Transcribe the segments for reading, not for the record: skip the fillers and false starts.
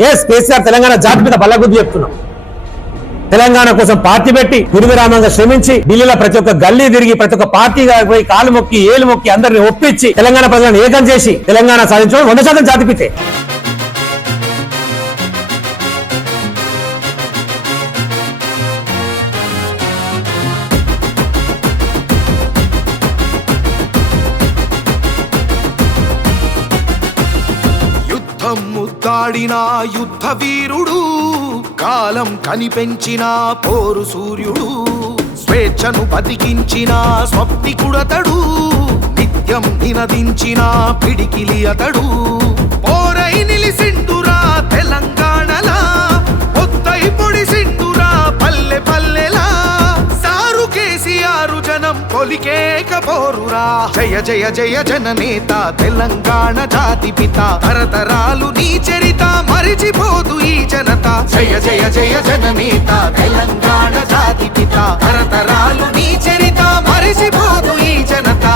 కేసీఆర్ తెలంగాణ జాతి మీద బల్లగుద్ది చెప్తున్నాం. తెలంగాణ కోసం పార్టీ పెట్టి నిర్విరామంగా శ్రమించి ఢిల్లీలో ప్రతి ఒక్క గల్లీ తిరిగి ప్రతి ఒక్క పార్టీగా పోయి కాలు మొక్కి ఏలు మొక్కి అందరిని ఒప్పించి తెలంగాణ ప్రజలను ఏకం చేసి తెలంగాణ సాధించడం 100% జాతిపితే. ముద్దాడిన యుద్ధ వీరుడు, కాలం కనిపెంచిన పోరు సూర్యుడు, స్వేచ్ఛను బతికించిన స్వప్నికుడతడు, నిత్యం నినదించిన పిడికిలి అతడు. పోరై నిలిసిండురా తెలంగాణలా, పొత్తై పొడిసిండురా పల్లె పల్లెలా, సారు కేసీఆర్ జనం కొలికేక పోరురా. జయ జయ జయ జననేత తెలంగాణ జాతి పిత, తరతరాలు నీ చరిత మరిచిపోదు ఈ జనత. జయ జయ జయ జననేత తెలంగాణ జాతి పిత, తరతరాలు నీ చరిత మరిచిపోదు ఈ జనత.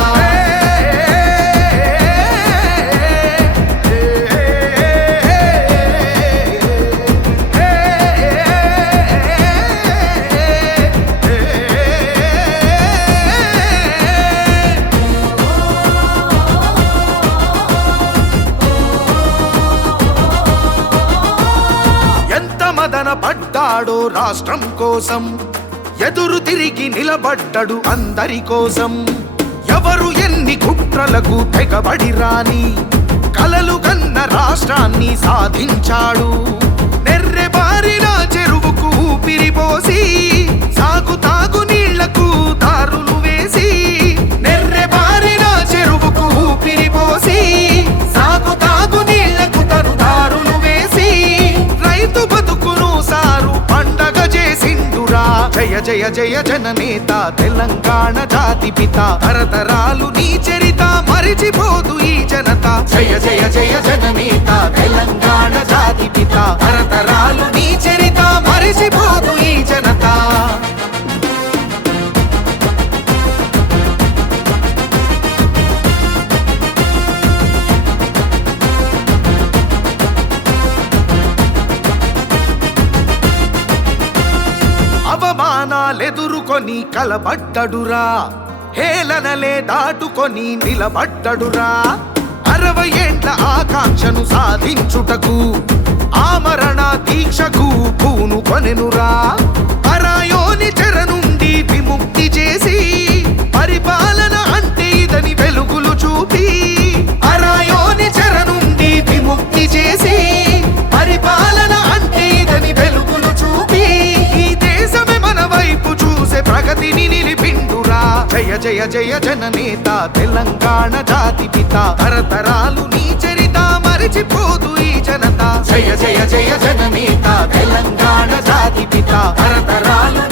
పడ్డాడో రాష్ట్రం కోసం, ఎదురు తిరిగి నిలబడ్డడు అందరి కోసం. ఎవరు ఎన్ని కుట్రలకు తెగబడి రాని, కలలు కన్న రాష్ట్రాన్ని సాధించాడు. నెర్రెబారిన చెరువుకు ఊపిరిపోసి, సాగు తాగు నీళ్లకు దారులు వేసి, నెర్రెబారిన చెరువుకు ఊపిరిపోసి, సాగు తాగు నీళ్లకు తను దారులు వేసి, రైతు బతుకును సారు పండగ చేసిండురా. జయ జయ జయ జననేత తెలంగాణ జాతి పిత, తరతరాలు నీ చరిత మరిచిపోదు ఈ జనత. జయ జయ జయ జననేత తెలంగాణ జాతి పిత, తరతరాలు నీ చరిత మరిచిపోదు ఈ జనత. అవమానాలెదురుకొని కలబడ్డడురా, హేళనలే దాటుకొని నిలబడ్డడురా. 60 ఏండ్ల ఆకాంక్షను సాధించుటకు, ఆమరణ దీక్షకు పూనుకొనెనురా. పరాయోని చెర నుండి విముక్తి చేసి, పరిపాలన అంటే ఇదని వెలుగులు చూపి, పరాయోని చెర నుండి విముక్తి చేసి, పరిపాలన అంటే ఇదని వెలుగులు చూపి, ఈ దేశమే మన వైపు చూసే ప్రగతిని నిలిపిండురా. జయ జయ జయ జననేత తెలంగాణ జాతి పిత, తరతరాలు నీ చరిత మరిచిపోదు ఈ జనత. జయ జయ జయ జననేత తెలంగాణ జాతి పిత, తరతరాలు